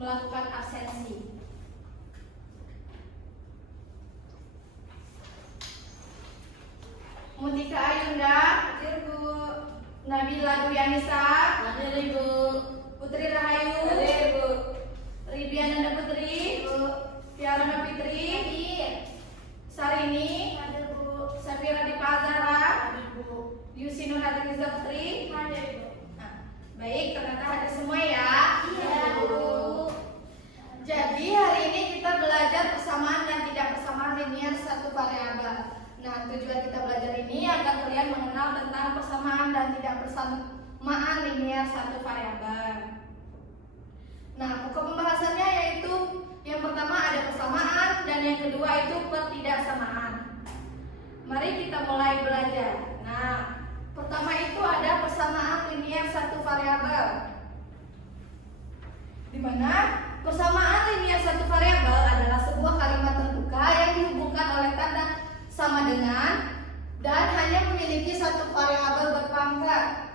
melakukan absensi. Mutika Ayunda, Hadir, Bu. Nabila Duyanisa, Hadir, Ibu. Putri Rahayu, Hadir, Bu. Ribiananda Putri, Bu. Fiarana Fitri, Hadir. Sarini, Hadir, Bu. Safira Dipazara, Hadir, Bu. Yusino Hadriza Putri. Hadir, Bu. Nah, baik, ternyata hadir semua ya. Iya, Bu. Jadi hari ini kita belajar persamaan dan tidak persamaan linear satu variabel. Nah, tujuan kita belajar ini agar kalian mengenal tentang persamaan dan tidak persamaan linear satu variabel. Nah, pokok pembahasannya yaitu yang pertama ada persamaan dan yang kedua itu pertidaksamaan. Mari kita mulai belajar. Nah, pertama itu ada persamaan linear satu variabel. Di mana persamaan linear satu variabel adalah sebuah kalimat terbuka yang dihubungkan oleh tanda sama dengan dan hanya memiliki satu variabel berpangkat.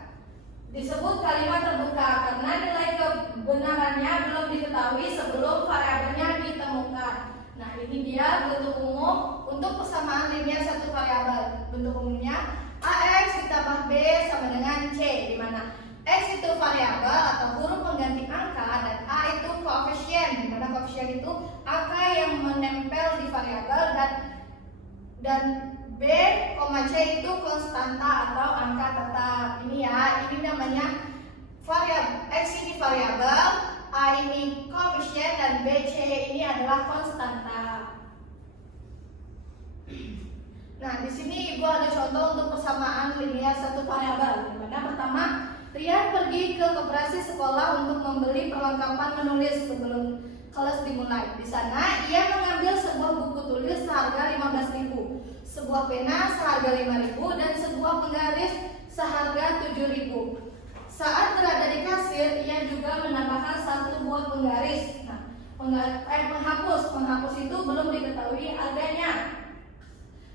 Disebut kalimat terbuka karena nilai kebenarannya belum diketahui sebelum variabelnya ditemukan. Nah, ini dia bentuk umum untuk persamaan linear satu variabel. Bentuk umumnya AX ditambah B sama dengan C, di mana X itu variabel atau huruf pengganti angka dan A itu koefisien, di mana koefisien itu angka yang menempel di variabel dan B, C itu konstanta atau angka tetap. Ini ya, ini namanya variabel. X ini variabel, A ini koefisien dan B, C ini adalah konstanta. Nah, di sini Ibu ada contoh untuk persamaan linear satu variabel. Di mana pertama, Rian pergi ke koperasi sekolah untuk membeli perlengkapan menulis sebelum kelas dimulai. Di sana ia mengambil sebuah buku tulis seharga 15.000, sebuah pena seharga 5.000 dan sebuah penggaris seharga 7.000. Saat berada di kasir, ia juga menambahkan satu buah penggaris. Nah, penghapus itu belum diketahui harganya.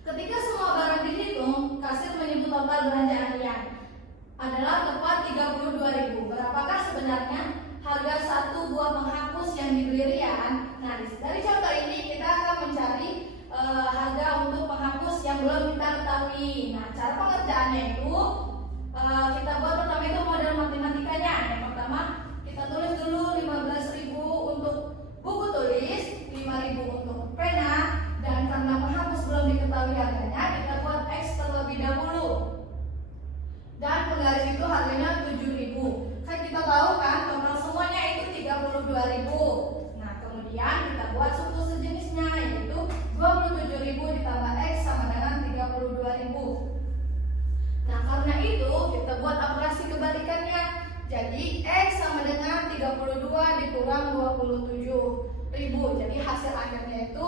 Ketika semua barang dihitung, kasir menyebut total belanjaan Rian adalah tepat 32.000. Berapakah sebenarnya harga satu buah penghapus yang dibeli Rian? Nah, dari contoh ini kita akan mencari harga untuk penghapus yang belum kita ketahui. Nah, cara pengerjaannya itu kita buat pertama itu model matematikanya. Yang pertama kita tulis dulu 15.000 untuk buku tulis, 5.000 untuk pena, dan karena penghapus belum diketahui harganya, kita buat X terlebih dahulu. Dan penggaris itu harganya 7.000. Kan kita tahu kan total semuanya itu 32.000. Nah, kemudian kita buat suku sejenisnya yaitu 27.000 ditambah X sama dengan 32.000. Nah, karena itu kita buat operasi kebalikannya. Jadi X sama dengan 32 dikurang 27.000. Jadi hasil akhirnya itu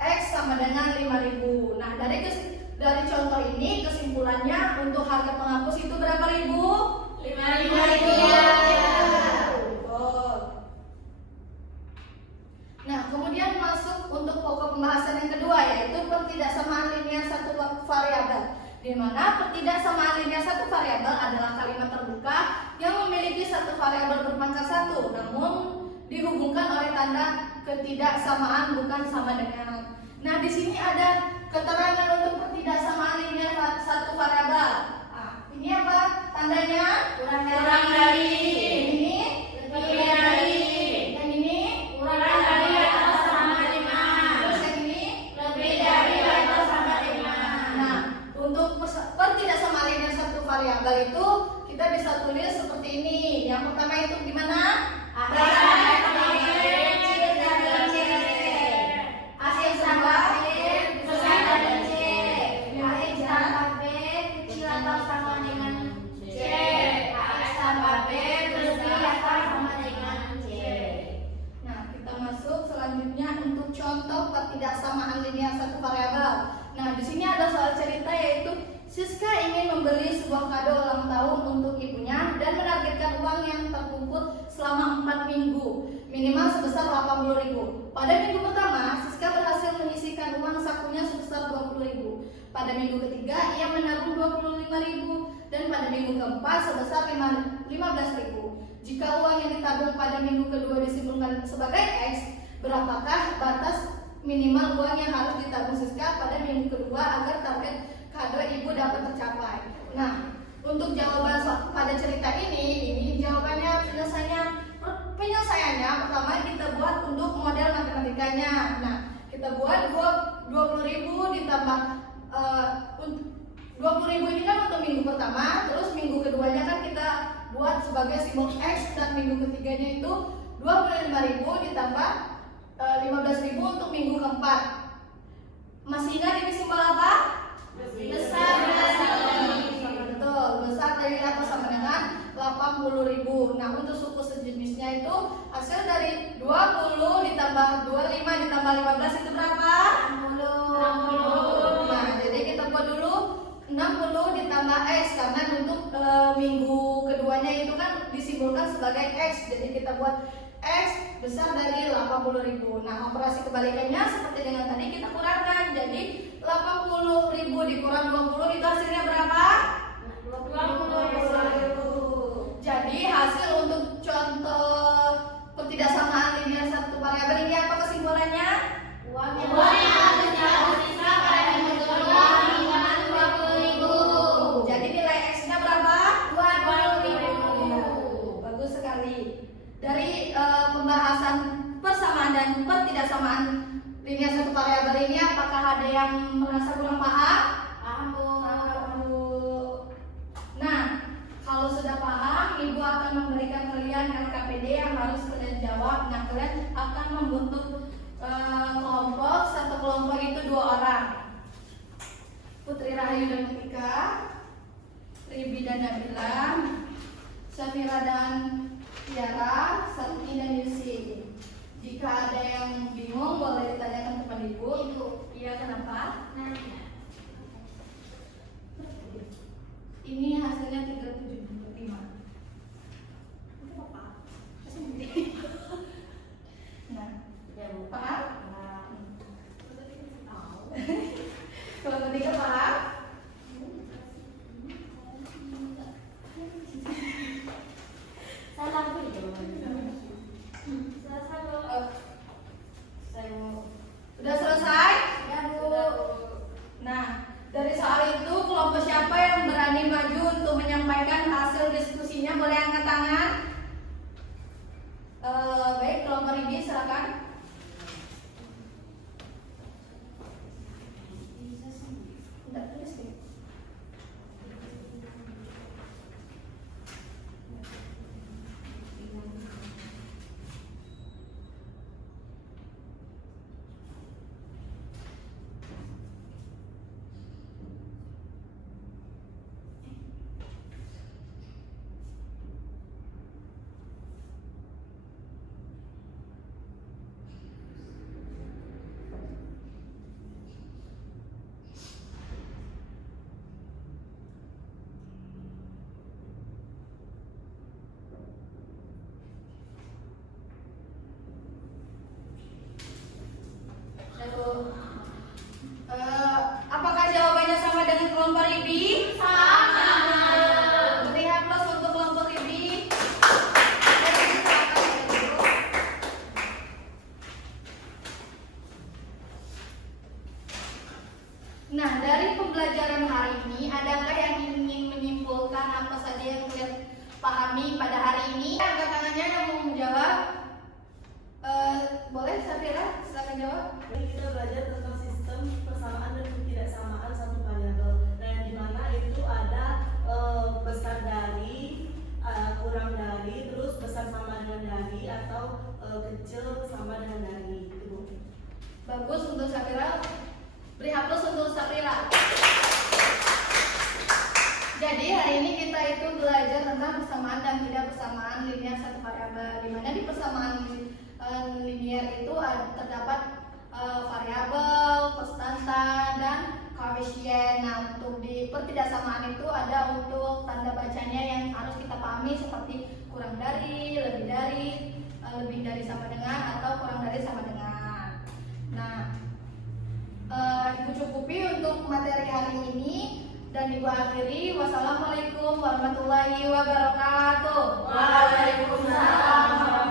X sama dengan 5.000. Nah, dari contoh ini kesimpulannya untuk harga penghapus itu berapa ribu? 5.000. Nah, kemudian masuk untuk pokok pembahasan yang kedua yaitu pertidaksamaan linear satu variabel. Di mana pertidaksamaan linear satu variabel adalah kalimat terbuka yang memiliki satu variabel berpangkat 1 namun dihubungkan oleh tanda ketidaksamaan bukan sama dengan. Nah, di sini ada keterangan untuk pertidaksamaan linear satu variabel. Nah, ini apa tandanya? Kurang dari. Ini lebih dari. Yang ini kurang dari atau sama dengan. Terus yang ini lebih dari atau sama dengan. Nah, untuk pertidaksamaan linear satu variabel itu kita bisa tulis seperti ini. Yang pertama itu gimana? Contoh pertidaksamaan linear satu variabel. Nah, di sini ada soal cerita yaitu Siska ingin membeli sebuah kado ulang tahun untuk ibunya dan menargetkan uang yang terkumpul selama 4 minggu, minimal sebesar 80.000. Pada minggu pertama, Siska berhasil menyisihkan uang sakunya sebesar 20.000. Pada minggu ketiga, ia menabung 25.000 dan pada minggu keempat sebesar 15.000. jika uang yang ditabung pada minggu kedua disimpulkan sebagai X, berapakah batas minimal uang yang harus ditabung Siska pada minggu kedua agar target kado ibu dapat tercapai? Nah, untuk jawaban pada cerita ini jawabannya penyelesaiannya pertama kita buat untuk model matematikanya. Nah, kita buat 20.000 ditambah 20.000 ini kan untuk minggu pertama, terus minggu keduanya kan kita buat sebagai simbol X, dan minggu ketiganya itu 25.000 ditambah 15.000 untuk minggu keempat. Masih ingat ini simbol apa? Besar dari. Betul, besar dari atas sama dengan 80.000. Nah, untuk suku sejenisnya itu hasil dari 20 ditambah 25 ditambah 15 itu berapa? 60. Nah, jadi kita buat dulu 60 ditambah X, karena untuk minggu keduanya itu kan disimbolkan sebagai X. Jadi kita buat X besar dari 80.000. Nah, operasi kebalikannya seperti dengan tadi kita kurangkan. Jadi 80.000 dikurang 20 itu hasilnya berapa? 20.000. Jadi hasil untuk contoh ketidaksamaan linear satu variabel ini apa kesimpulannya? Uang yang tersisa pada minggu kedua dengan 20.000. Jadi nilai X-nya berapa? 20.000. Bagus sekali. Dari pembahasan persamaan dan pertidaksamaan linear satu variabel ini, apakah ada yang merasa kurang paham? Paham, Bu. Nah, kalau sudah paham, Ibu akan memberikan kalian LKPD yang harus kalian jawab. Nah, kalian akan membentuk kelompok. Satu kelompok itu 2 orang. Putri Rahayu dan Mutika, Ribi dan Nabila, Syafira dan Tiara, Sakti dan Yusi. Jika ada yang bingung boleh ditanyakan kepada Ibu. Iya, kenapa? Ini hasilnya 375. Itu apa? Nah, paham? Kalau ketiga paham? Sudah selesai? Ya, Bu. Nah, dari soal itu kelompok siapa yang berani maju untuk menyampaikan hasil diskusinya boleh angkat tangan. Baik, kelompok ini silakan. Tidak tulis ya? Apakah jawabannya sama dengan kelompok Ribi? Sama. Beri plus untuk kelompok Ribi. Nah, dari pembelajaran hari ini, adakah yang ingin menyimpulkan apa saja yang kalian pahami pada hari ini? Angkat tangannya yang mau menjawab. Boleh, Safira, silakan jawab. Kita belajar tentang sistem persamaan dan ketidaksamaan satu variabel. Nah, di mana itu ada besar dari, kurang dari, terus besar sama dengan dari, atau kecil sama dengan dari. Itu. Bagus untuk Safira. Beri plus untuk Safira. Jadi hari ini kita itu belajar tentang persamaan dan tidak persamaan linear satu variabel. Di mana di persamaan linear itu terdapat variabel, konstanta, dan koefisien. Nah, untuk di pertidaksamaan itu ada untuk tanda bacanya yang harus kita pahami seperti kurang dari, lebih dari sama dengan, atau kurang dari sama dengan. Nah, Ibu cukupi untuk materi hari ini. Dan ibu akhiri, wassalamualaikum warahmatullahi wabarakatuh. Waalaikumsalam.